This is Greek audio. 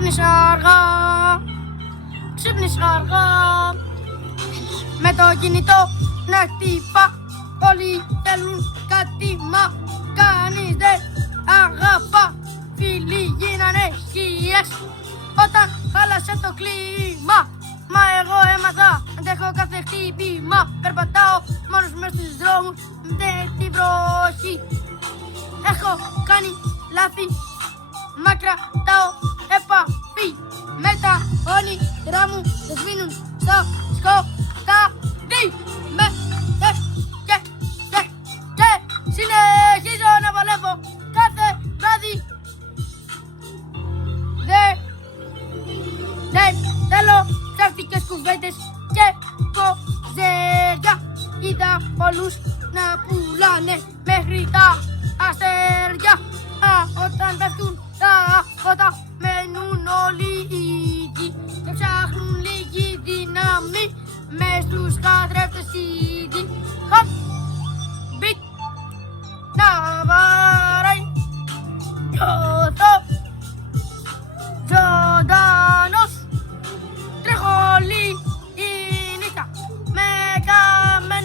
Ξύπνησα αργά, ξύπνησα αργά. Με το κινητό να χτυπά. Όλοι θέλουν κάτι, μα κανείς δεν αγαπά. Φίλοι γίνανε χιλιές όταν χάλασε το κλίμα. Μα εγώ έμαθα, αντέχω κάθε χτύπημα. Περπατάω μόνος μες στους δρόμους με την βροχή. Έχω κάνει λάθη, μα κρατάω επαφή. Με τα όνειρά μου δεν σβήνουν στο σκοτάδι. Και συνεχίζω να παλεύω κάθε βράδυ. Δεν θέλω ψεύτικες κουβέντες και κοζέρια. Είδα πολλούς να πουλάνε μέχρι τα αστέρια. Όταν πέφτουν τα φώτα μένουν όλοι ίδιοι και ψάχνουν λίγη δύναμη μες στους καθρέφτες ήδη. Beat να βαράει, νιώθω